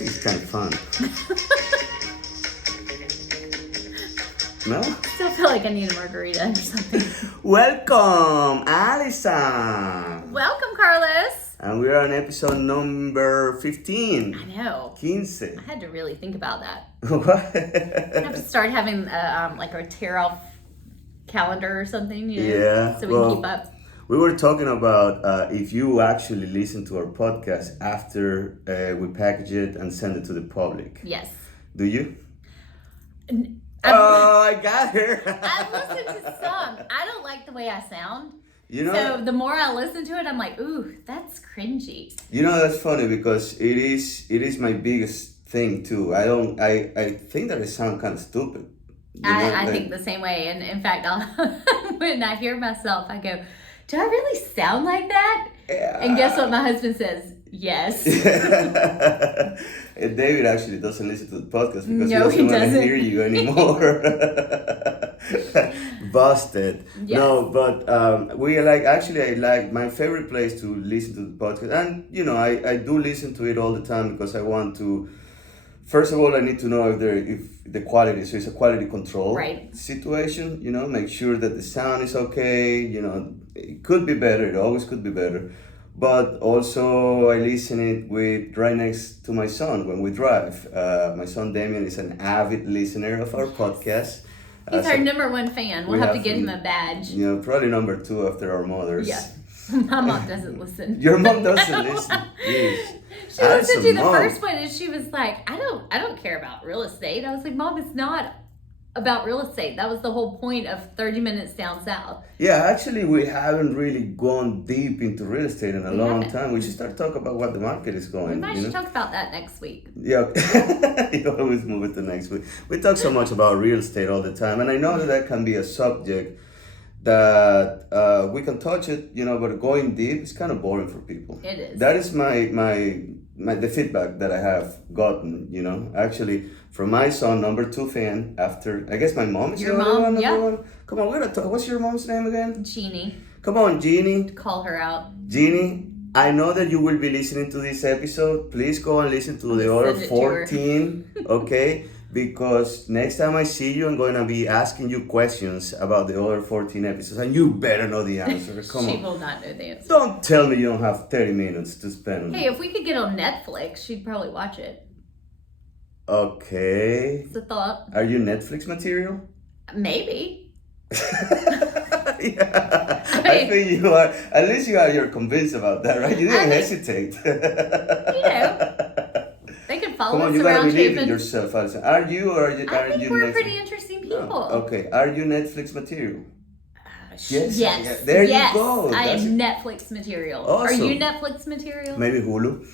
music is kind of fun. No? Still feel like I need a margarita or something. Welcome, Alison. Welcome, Carlos. And we are on episode number 15. I know. 15. I had to really think about that. What? I have to start having like a tear off calendar or something, you know, Yeah. so we can keep up. We were talking about if you actually listen to our podcast after we package it and send it to the public. Yes. Do you? I got her. I've listened to some. I don't like the way I sound. You know, so the more I listen to it, I'm like, ooh, that's cringy. You know, that's funny because it is my biggest thing too. I think that I sound kind of stupid. I think the same way. And in fact, when I hear myself, I go, do I really sound like that? Yeah. And guess what my husband says? Yes. And David actually doesn't listen to the podcast because No, he doesn't want to doesn't. hear you anymore. Busted. Yes. No, but I like my favorite place to listen to the podcast. And, you know, I do listen to it all the time because I want to, first of all, I need to know if the quality, so it's a quality control situation, you know, make sure that the sound is okay, you know, it could be better, it always could be better. But also I listen it with right next to my son when we drive. My son Damien is an avid listener of our podcast. He's our number one fan. We'll have to get him a badge. You know, probably number 2 after our mothers. Yeah. My mom doesn't listen. Your mom doesn't listen. Jeez. She listened to the first one and she was like, I don't care about real estate. I was like, Mom, it's not about real estate. That was the whole point of 30 Minutes Down South. Yeah, actually, we haven't really gone deep into real estate in a long time. We should start talking about what the market is going. We might should talk about that next week. Yeah, you always move it to next week. We talk so much about real estate all the time, and I know that can be a subject that we can touch it, you know, but going deep is kind of boring for people. It is. That is the feedback that I have gotten, you know, actually from my son, number 2 fan after, I guess my mom is your the mom, one, yeah. One. Come on, we're gonna talk. What's your mom's name again? Jeannie. Come on, Jeannie. Call her out. Jeannie, I know that you will be listening to this episode. Please go and listen to the other 14, okay? Because next time I see you, I'm going to be asking you questions about the other 14 episodes, and you better know the answer. Come on. She will not know the answer. Don't tell me you don't have 30 minutes to spend. Hey, if we could get on Netflix, she'd probably watch it. Okay. It's a thought. Are you Netflix material? Maybe. Yeah. I think you are. At least you're convinced about that, right? You didn't hesitate. You know. They can follow Come on, us you gotta around believe in Chapin. yourself, Alison. Are you or are you? I think we're Netflix? pretty interesting people. No. Okay. Are you Netflix material? Yes. Yes. Yeah. There you go. I That's am Netflix material. Awesome. Are you Netflix material? Maybe Hulu.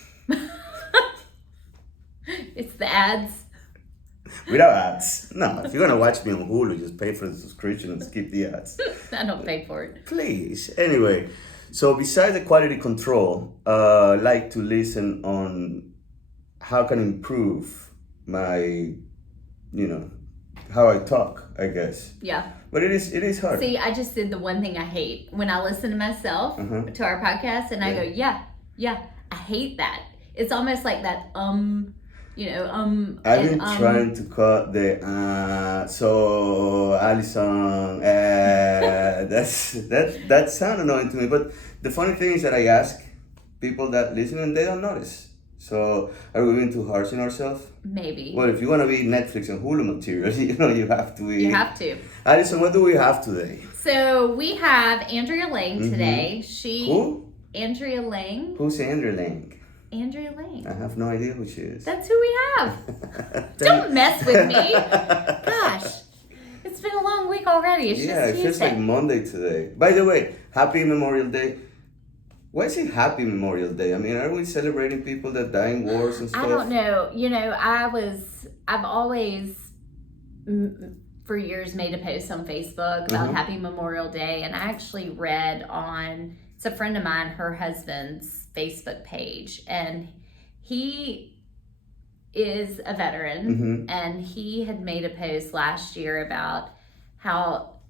It's the ads. Without ads. No, if you're gonna watch me on Hulu, just pay for the subscription and skip the ads. I don't pay for it. Please. Anyway, so besides the quality control, I like to listen on how can improve my, you know, how I talk, I guess. Yeah. But it is hard. See, I just did the one thing I hate. When I listen to myself, to our podcast, and I go, yeah, I hate that. It's almost like that, I've been trying to cut the so Alison, that sound annoying to me. But the funny thing is that I ask people that listen and they don't notice. So are we being too harsh on ourselves? Maybe. Well, if you want to be Netflix and Hulu material, you know you have to be. You have to. Alison, what do we have today? So we have Andrea Lange today. Who? Andrea Lange. Who's Andrea Lange? Andrea Lange. I have no idea who she is. That's who we have. Don't mess with me. Gosh. It's been a long week already. It's just it feels like Monday today. By the way, happy Memorial Day. Why is it Happy Memorial Day? I mean, are we celebrating people that die in wars and stuff? I don't know. You know, I've always, for years, made a post on Facebook about Happy Memorial Day. And I actually read on, it's a friend of mine, her husband's Facebook page. And he is a veteran. And he had made a post last year about how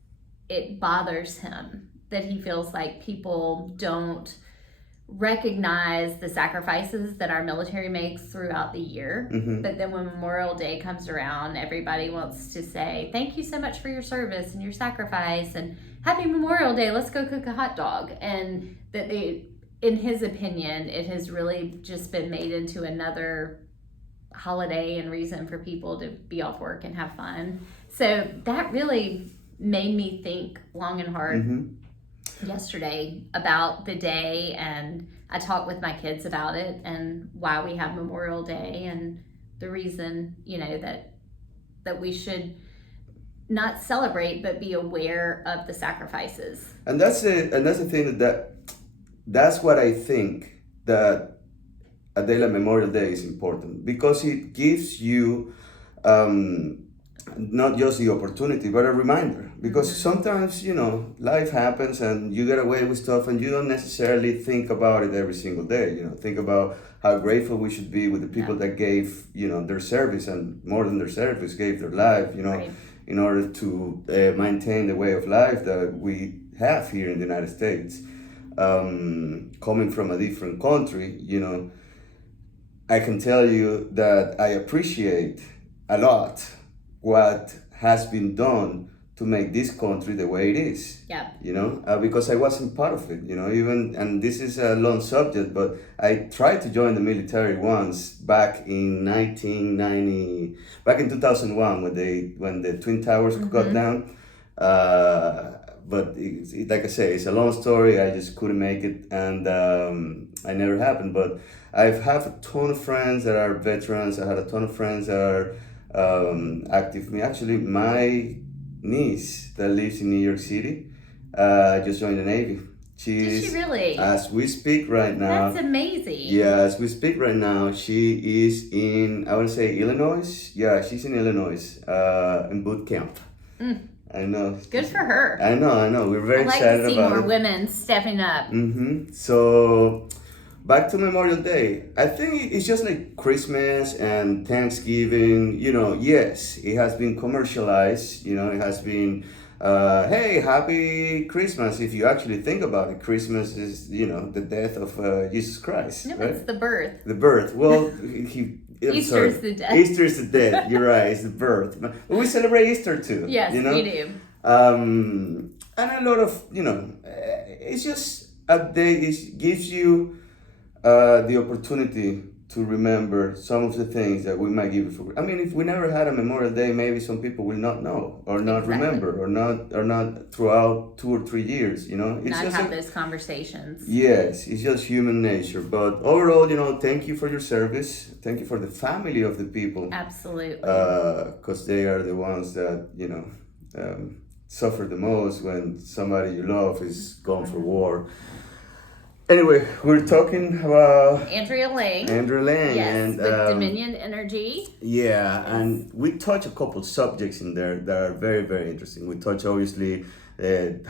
it bothers him that he feels like people don't recognize the sacrifices that our military makes throughout the year. But then when Memorial Day comes around, everybody wants to say, thank you so much for your service and your sacrifice and happy Memorial Day, let's go cook a hot dog. And that they, in his opinion, it has really just been made into another holiday and reason for people to be off work and have fun. So that really made me think long and hard yesterday about the day, and I talked with my kids about it and why we have Memorial Day and the reason, you know, that we should not celebrate but be aware of the sacrifices. And that's the thing that's what I think that a day like Memorial Day is important, because it gives you not just the opportunity but a reminder, because sometimes, you know, life happens and you get away with stuff and you don't necessarily think about it every single day. You know, think about how grateful we should be with the people that gave, you know, their service, and more than their service, gave their life, you know, in order to maintain the way of life that we have here in the United States. Coming from a different country, you know, I can tell you that I appreciate a lot what has been done to make this country the way it is. Yeah. You know, because I wasn't part of it, you know, even, and this is a long subject, but I tried to join the military once back in 1990, back in 2001 when the Twin Towers got down. But like I say, it's a long story. I just couldn't make it, and I never happened. But I've had a ton of friends that are veterans. I had a ton of friends that are active. Actually, my niece that lives in New York City just joined the Navy. Did she really? As we speak right now. That's amazing. Yeah, as we speak right now, she is in, I want to say Illinois. Yeah, she's in Illinois, in boot camp. I know. Good for her. I know. We're very excited about it. I like to see more women stepping up. So, back to Memorial Day. I think it's just like Christmas and Thanksgiving. You know, yes, it has been commercialized. You know, it has been, hey, happy Christmas. If you actually think about it, Christmas is, you know, the death of Jesus Christ. No, right? it's the birth. The birth. Well, Easter is the death. Easter is the death. You're right. It's the birth. But we celebrate Easter too. Yes, you know? we do. And a lot of, you know, it's just a day. It gives you the opportunity to remember some of the things that we might give for. I mean, if we never had a Memorial Day, maybe some people will not know or not remember or not throughout 2 or 3 years. You know, it's not just have those conversations. Yes, it's just human nature. But overall, you know, thank you for your service. Thank you for the family of the people. Absolutely. Because they are the ones that, you know, suffer the most when somebody you love is gone for war. Anyway, we're talking about Andrea Lange. Yes, and with Dominion Energy. Yeah, yes. And we touch a couple subjects in there that are very, very interesting. We touch obviously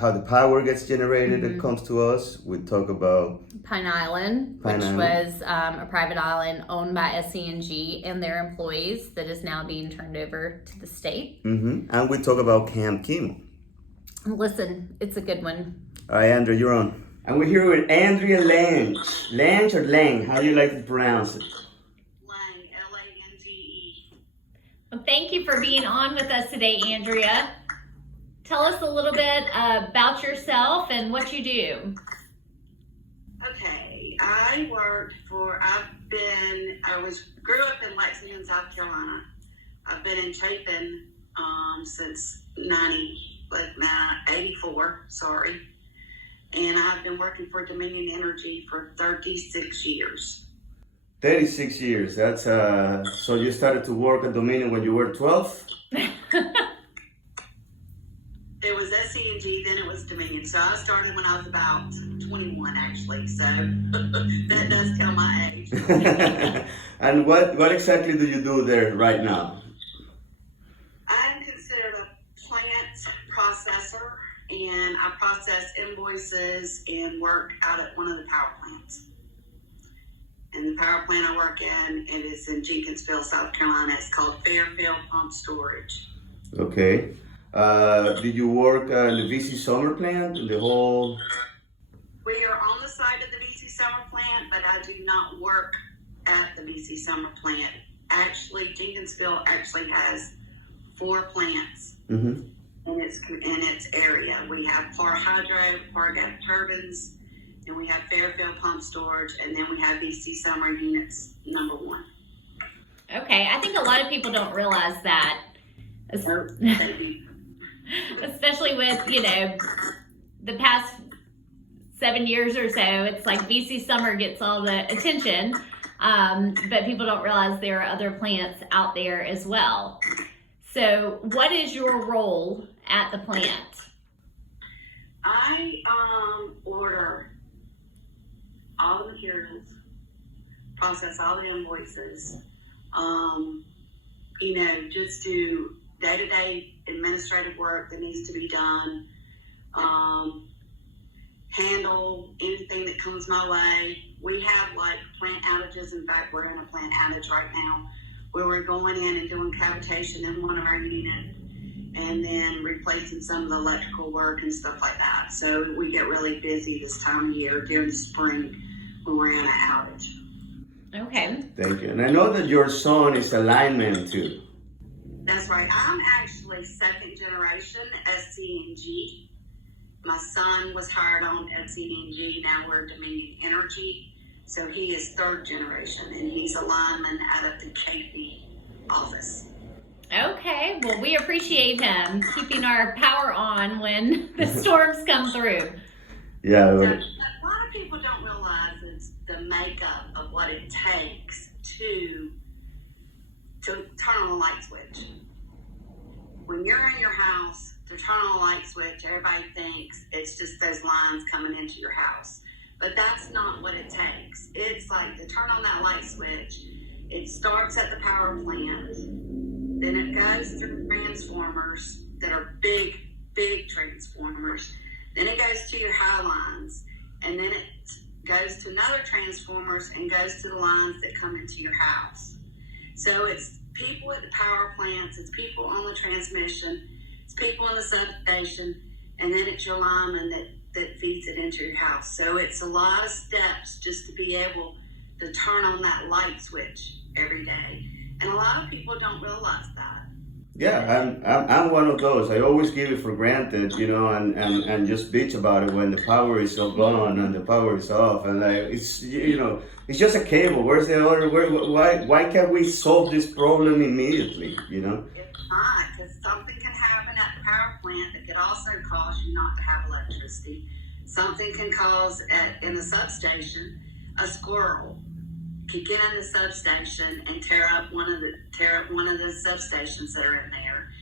how the power gets generated that comes to us. We talk about Pine Island, which was a private island owned by SCNG and their employees that is now being turned over to the state. And we talk about Camp Kemo. Listen, it's a good one. All right, Andrea, you're on. And we're here with Andrea Lange. Lange or Lange? How do you like to pronounce it? Lange, Lange. Well, thank you for being on with us today, Andrea. Tell us a little bit about yourself and what you do. Okay, I grew up in Lexington, South Carolina. I've been in Chapin since 84, and I've been working for Dominion Energy for 36 years. 36 years, that's, so you started to work at Dominion when you were 12? It was SCNG, then it was Dominion. So I started when I was about 21, actually, so that does tell my age. And what exactly do you do there right now? I'm considered a plant processor, and I process invoices and work out at one of the power plants. And the power plant I work in, it is in Jenkinsville, South Carolina. It's called Fairfield Pump Storage. Okay. Did you work in the VC Summer plant? The whole... We are on the side of the VC Summer but I do not work at the BC Summer plant. Actually, Jenkinsville actually has 4 plants in its area. We have Par Hydro, Par Gas Turbines, and we have Fairfield Pump Storage, and then we have BC Summer Units number 1. Okay, I think a lot of people don't realize that. Especially with, the past 7 years or so, it's like BC Summer gets all the attention, but people don't realize there are other plants out there as well. So what is your role at the plant? I order all the materials, process all the invoices, just do day-to-day administrative work that needs to be done, handle anything that comes my way. We have like plant outages. In fact, we're in a plant outage right now where we're going in and doing cavitation in one of our units and then replacing some of the electrical work and stuff like that. So we get really busy this time of year during the spring when we're in an outage. Okay. Thank you. And I know that your son is a lineman too. That's right. I'm actually second generation SCNG. My son was hired on SCNG. Now we're Dominion Energy. So he is third generation, and he's a lineman out of the KP office. Okay. Well, we appreciate him keeping our power on when the storms come through. Yeah. So, a lot of people don't realize it's the makeup of what it takes to turn on a light switch. When you're in your house, to turn on a light switch, everybody thinks it's just those lines coming into your house. But that's not what it takes. It's like to turn on that light switch, it starts at the power plant, then it goes through transformers that are big, big transformers. Then it goes to your high lines, and then it goes to another transformers and goes to the lines that come into your house. So it's people at the power plants, it's people on the transmission, it's people in the substation, and then it's your lineman that feeds it into your house. So it's a lot of steps just to be able to turn on that light switch every day. And a lot of people don't realize that. Yeah, I'm one of those. I always give it for granted, and just bitch about it when the power is so gone and the power is off, and like it's just a cable. Where's the other? Why can't we solve this problem immediately? It's not, because something can happen at the power plant that could also cause you not to have electricity. Something can cause in the substation a squirrel could get in the substation and tear up one of the substations that are in there.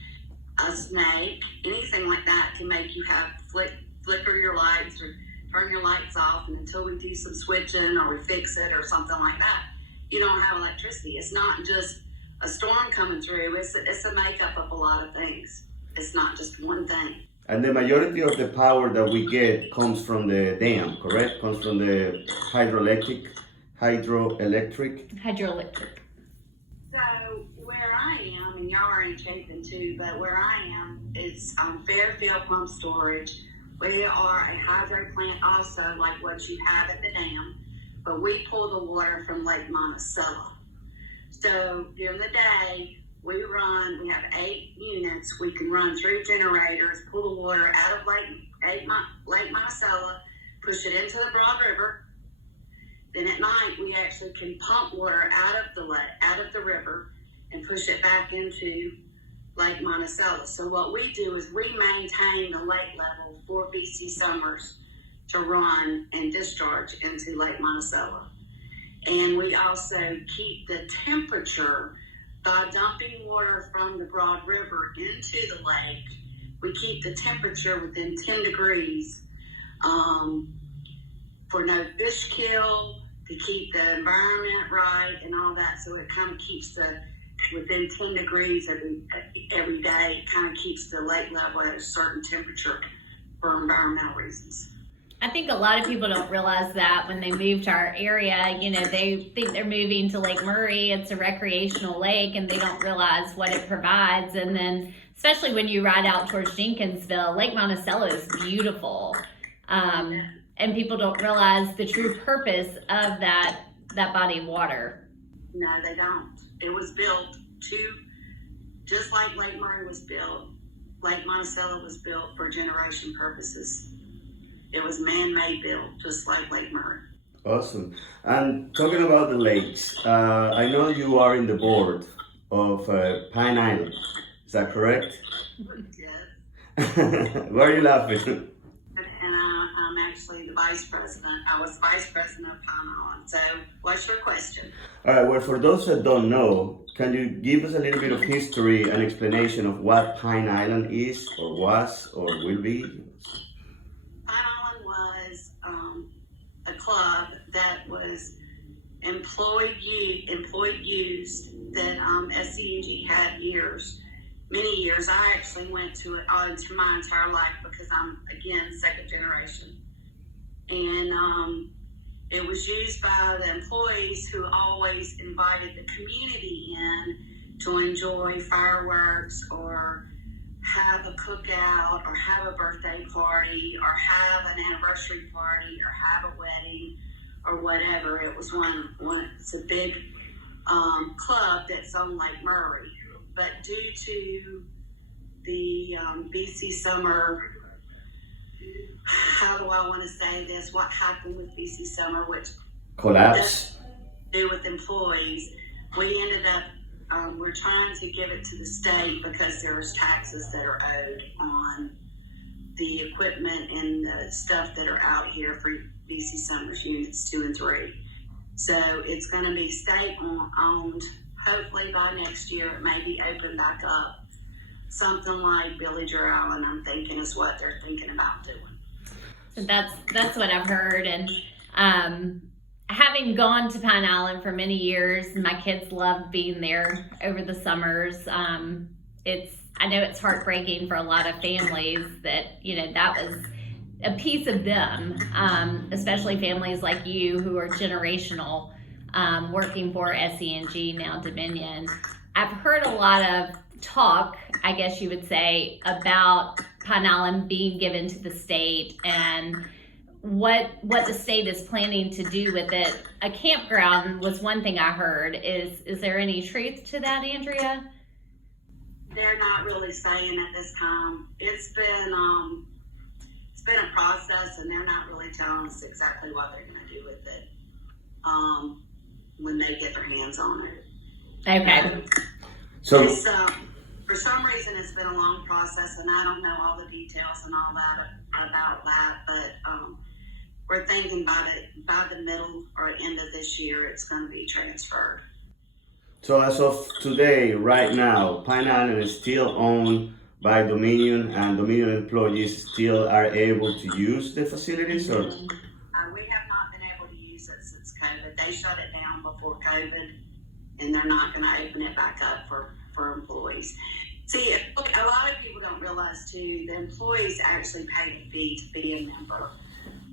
A snake, anything like that can make you have flicker your lights or turn your lights off, and until we do some switching or we fix it or something like that, you don't have electricity. It's not just a storm coming through. It's a makeup of a lot of things. It's not just one thing. And the majority of the power that we get comes from the dam, correct? Comes from the hydroelectric. So where I am, and y'all are in Chapin too, but where I am, it's Fairfield Pump Storage. We are a hydro plant also, like what you have at the dam, but we pull the water from Lake Monticello. So during the day, we have 8 units. We can run through generators, pull the water out of Lake Monticello, push it into the Broad River. Then at night, we actually can pump water out of the river and push it back into Lake Monticello. So what we do is we maintain the lake level for BC Summers to run and discharge into Lake Monticello. And we also keep the temperature by dumping water from the Broad River into the lake. We keep the temperature within 10 degrees for no fish kill, to keep the environment right and all that. So it kind of keeps within 10 degrees every day. It kind of keeps the lake level at a certain temperature for environmental reasons. I think a lot of people don't realize that when they move to our area, they think they're moving to Lake Murray. It's a recreational lake, and they don't realize what it provides. And then, especially when you ride out towards Jenkinsville, Lake Monticello is beautiful. and people don't realize the true purpose of that body of water. No, they don't. It was built just like Lake Murray was built, Lake Monticello was built for generation purposes. It was man-made built, just like Lake Murray. Awesome. And talking about the lakes, I know you are in the board of Pine Island. Is that correct? Yes. Why are you laughing? And I'm actually the vice president. I was vice president of Pine Island. So, what's your question? All right, well, for those that don't know, can you give us a little bit of history and explanation of what Pine Island is, or was, or will be? Pine Island was a club that was employed youth that SCNG had many years. I actually went to it to my entire life because I'm, again, second generation. And it was used by the employees who always invited the community in to enjoy fireworks or have a cookout or have a birthday party or have an anniversary party or have a wedding or whatever. It was it's a big club that's on Lake Murray. But due to the BC summer, how do I want to say this? What happened with BC summer, which Collapse. do with employees, we ended up we're trying to give it to the state because there's taxes that are owed on the equipment and the stuff that are out here for BC Summers Units 2 and 3. So it's going to be state owned. Hopefully by next year it may be opened back up. Something like Villager Island, I'm thinking, is what they're thinking about doing. That's what I've heard. And having gone to Pine Island for many years, my kids loved being there over the summers. I know it's heartbreaking for a lot of families that, that was a piece of them, especially families like you who are generational, working for SENG, now Dominion. I've heard a lot of talk, I guess you would say, about Pine Island being given to the state and what the state is planning to do with it. A campground was one thing I heard. Is there any truth to that, Andrea? They're not really saying at this time. It's been a process, and they're not really telling us exactly what they're going to do with it when they get their hands on it. Okay. So it's, for some reason, it's been a long process, and I don't know all the details and all that about that, but we're thinking by the middle or end of this year, it's going to be transferred. So as of today, right now, Pine Island is still owned by Dominion, and Dominion employees still are able to use the facilities, or? We have not been able to use it since COVID. They shut it down before COVID, and they're not going to open it back up for employees. See, a lot of people don't realize too, the employees actually pay a fee to be a member.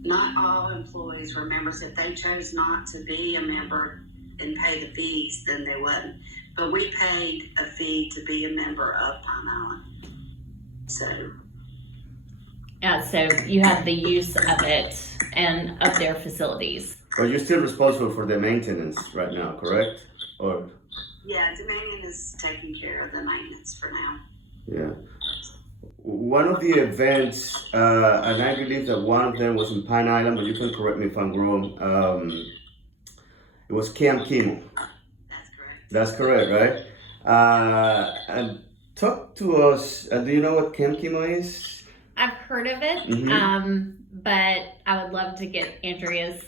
Not all employees were members. If they chose not to be a member and pay the fees, then they wouldn't. But we paid a fee to be a member of Pine Island. So you have the use of it and of their facilities. But you're still responsible for the maintenance right now, correct? Or? Yeah, Dominion is taking care of the maintenance for now. Yeah. One of the events, and I believe that one of them was in Pine Island, but you can correct me if I'm wrong. It was Camp Kemo. That's correct. That's correct, right? And talk to us. Do you know what Camp Kemo is? I've heard of it, Mm-hmm. But I would love to get Andrea's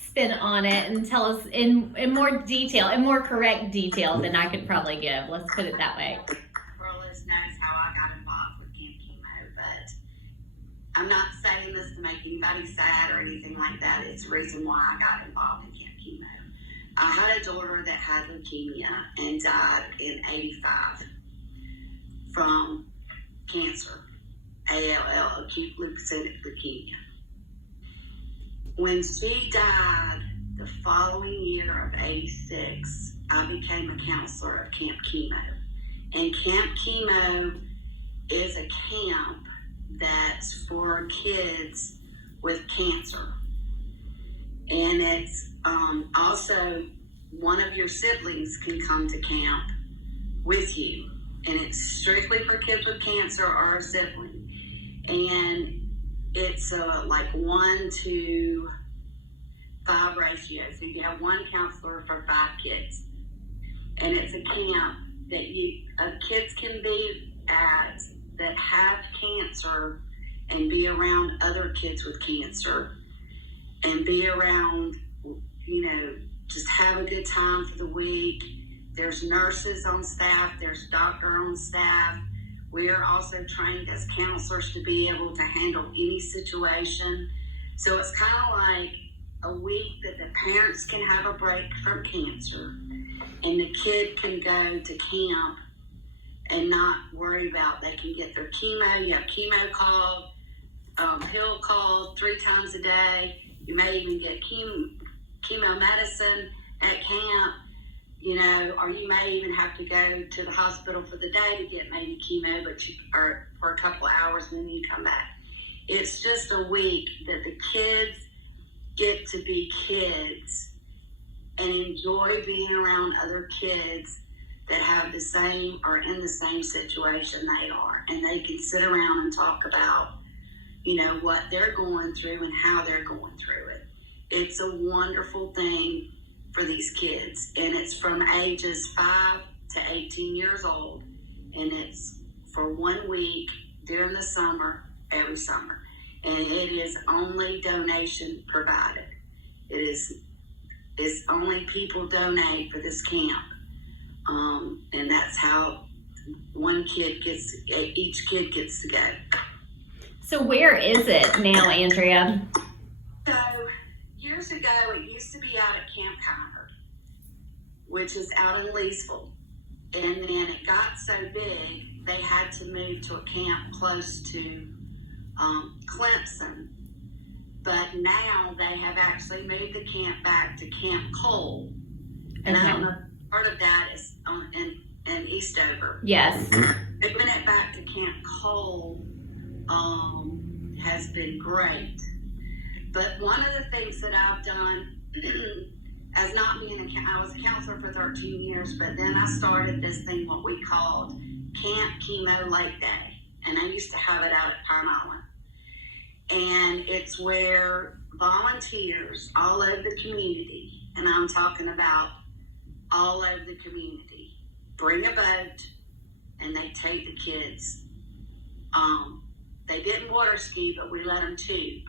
spin on it and tell us in more detail, in more correct detail than I could probably give. Let's put it that way. Burles knows how I got involved with Camp Kemo, but I'm not saying this to make anybody sad or anything like that. It's the reason why I got involved in Camp Kemo. I had a daughter that had leukemia and died in '85 from cancer, ALL, acute leukocytic leukemia. When she died the following year of '86, I became a counselor of Camp Kemo. And Camp Kemo is a camp that's for kids with cancer. And it's also one of your siblings can come to camp with you. And it's strictly for kids with cancer or a sibling. And it's like 1-to-5 ratio. So you have one counselor for 5 kids. And it's a camp that kids can be at that have cancer and be around other kids with cancer and be around, just have a good time for the week. There's nurses on staff, there's doctor on staff. We are also trained as counselors to be able to handle any situation. So it's kind of like a week that the parents can have a break from cancer and the kid can go to camp and not worry about, they can get their chemo. You have chemo called, pill called 3 times a day. You may even get chemo medicine at camp, or you may even have to go to the hospital for the day to get maybe chemo, or for a couple of hours and then you come back. It's just a week that the kids get to be kids and enjoy being around other kids that have the same or in the same situation they are. And they can sit around and talk about, what they're going through and how they're going through it. It's a wonderful thing for these kids. And it's from ages 5 to 18 years old. And it's for 1 week during the summer, every summer. And it is only donation provided. It's only people donate for this camp. And that's how each kid gets to go. So where is it now, Andrea? So years ago, it used to be out at Camp Kemo, which is out in Leesville. And then it got so big, they had to move to a camp close to Clemson. But now they have actually moved the camp back to Camp Cole. And I don't know, part of that is in Eastover. Yes. Moving it back to Camp Cole has been great. But one of the things that I've done, as not being I was a counselor for 13 years, but then I started this thing, what we called Camp Kemo Lake Day. And I used to have it out at Pine Island. And it's where volunteers all over the community, and I'm talking about all over the community, bring a boat and they take the kids. They didn't water ski, but we let them tube.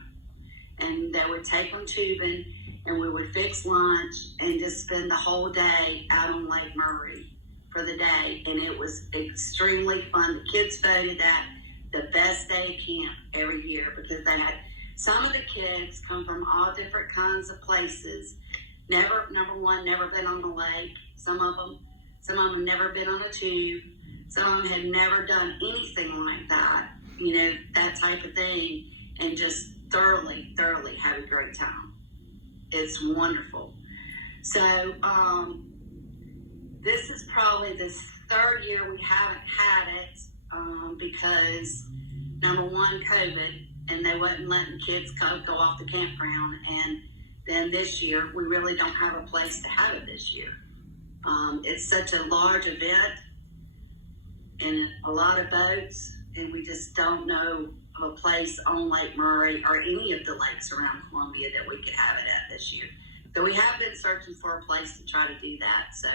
And they would take them tubing, and we would fix lunch and just spend the whole day out on Lake Murray for the day. And it was extremely fun. The kids voted that the best day of camp every year because they had some of the kids come from all different kinds of places. Number one, never been on the lake. Some of them never been on a tube. Some of them had never done anything like that, that type of thing, and just thoroughly had a great time. It's wonderful. So this is probably the 3rd year we haven't had it because number one, COVID, and they wasn't letting kids go off the campground. And then this year, we really don't have a place to have it this year. It's such a large event and a lot of boats, and we just don't know of a place on Lake Murray or any of the lakes around Columbia that we could have it at this year. So we have been searching for a place to try to do that. So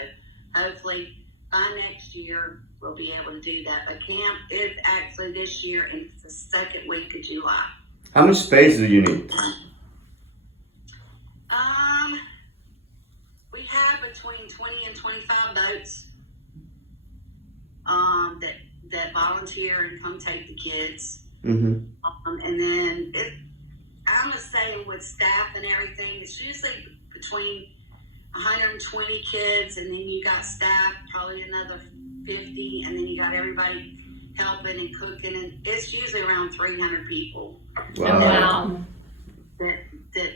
hopefully by next year, we'll be able to do that. But camp is actually this year, and it's the 2nd week of July. How much space do you need? We have between 20 and 25 boats that volunteer and come take the kids. Mm-hmm. And then I'm just saying with staff and everything, it's usually between 120 kids, and then you got staff, probably another 50, and then you got everybody helping and cooking, and it's usually around 300 people. Wow. That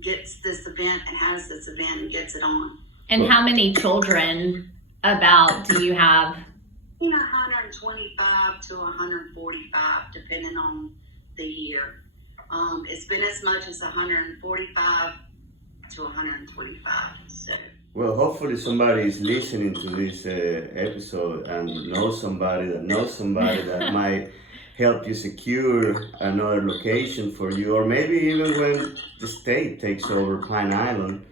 gets this event and has this event and gets it on. And how many children do you have? 125 to 145, depending on the year. It's been as much as 145 to 125. So. Well, hopefully somebody is listening to this episode and knows somebody that might help you secure another location for you, or maybe even when the state takes over Pine Island,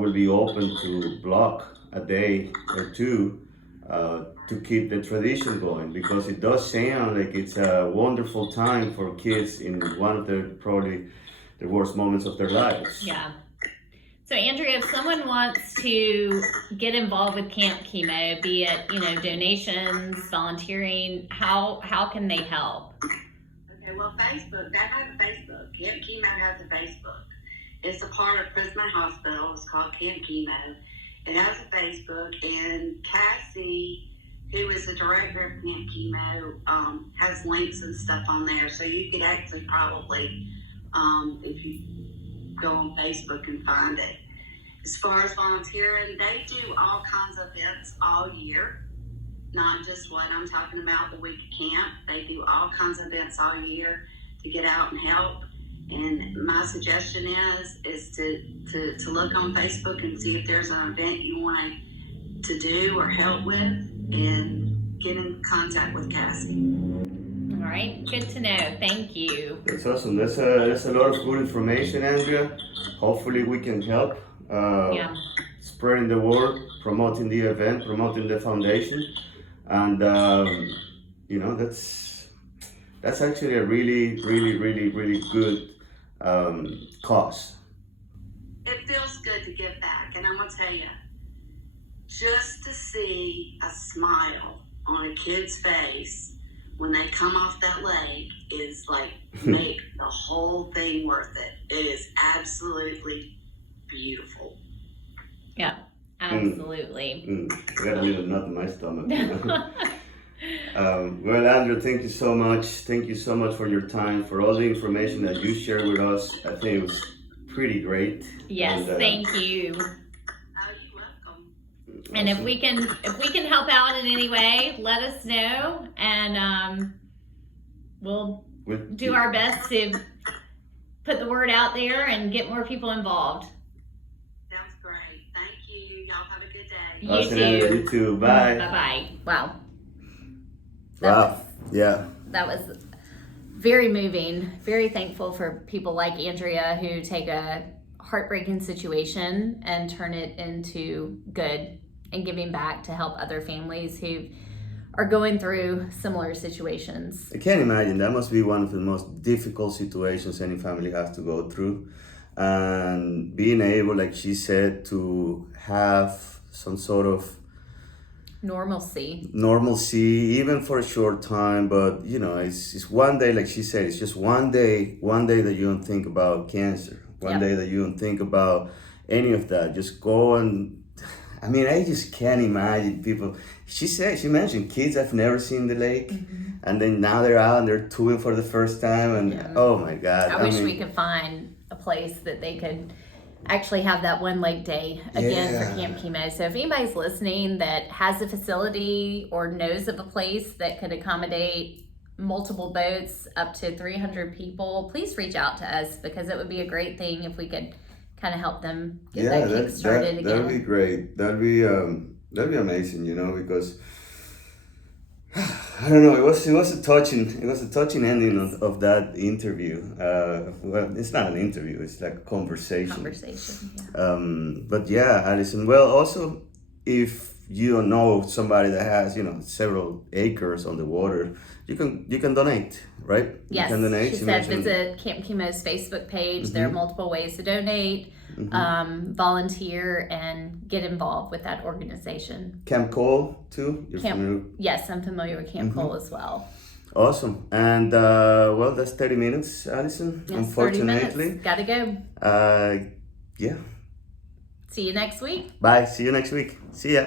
will be open to block a day or two to keep the tradition going, because it does sound like it's a wonderful time for kids in one of their probably the worst moments of their lives. Yeah. So Andrea, if someone wants to get involved with Camp Kemo, be it, donations, volunteering, how can they help? Okay, well, Facebook, that has a Facebook. Camp Kemo has a Facebook. It's a part of Prisma Hospital. It's called Camp Kemo. It has a Facebook, and Cassie, who is the director of Camp Kemo, has links and stuff on there. So you could actually probably, if you go on Facebook and find it. As far as volunteering, they do all kinds of events all year, not just what I'm talking about, the week of camp. They do all kinds of events all year to get out and help. And my suggestion is to look on Facebook and see if there's an event you want to do or help with, and get in contact with Cassie. All right, good to know. Thank you. That's awesome. That's a lot of good information, Andrea. Hopefully we can help spreading the word, promoting the event, promoting the foundation, and that's actually a really, really, really, really good cause. It feels good to give back, and I'm gonna tell you, just to see a smile on a kid's face when they come off that lake is like make the whole thing worth it. It is absolutely beautiful. Yeah, absolutely. I got a little nut in my stomach. Well, Andrea, thank you so much. Thank you so much for your time, for all the information that you shared with us. I think it was pretty great. Yes, and, thank you. Oh, you're welcome. And if we can help out in any way, let us know, and we'll do our best to put the word out there and get more people involved. Sounds great. Thank you. Y'all have a good day. You awesome, too. Andrea, you too. Bye. Bye-bye. Wow. That was very moving. Very thankful for people like Andrea who take a heartbreaking situation and turn it into good and giving back to help other families who are going through similar situations. I can't imagine. That must be one of the most difficult situations any family has to go through. And being able, like she said, to have some sort of normalcy, even for a short time, but it's one day, like she said, it's just one day that you don't think about cancer, one day that you don't think about any of that. Just go and, I just can't imagine people. She mentioned kids have never seen the lake, and then now they're out and they're tubing for the first time, and oh my God. I wish we could find a place that they could actually have that one lake day again for Camp Kemo. So if anybody's listening that has a facility or knows of a place that could accommodate multiple boats up to 300 people, please reach out to us, because it would be a great thing if we could kind of help them get that kick started again. That'd be great. That'd be amazing, because I don't know. It was a touching ending of that interview. Well, it's not an interview. It's like a conversation. Yeah. But yeah, Allison. Well, also, if you don't know somebody that has several acres on the water, you can donate, right? Yes. You can donate. She said visit Camp Kemo's Facebook page. There are multiple ways to donate, volunteer, and get involved with that organization. Camp Cole too? Yes, I'm familiar with Camp Cole as well. Awesome. And well, that's 30 minutes, Allison. Yes, unfortunately. 30 minutes. Gotta go. Yeah. See you next week. Bye. See you next week. See ya.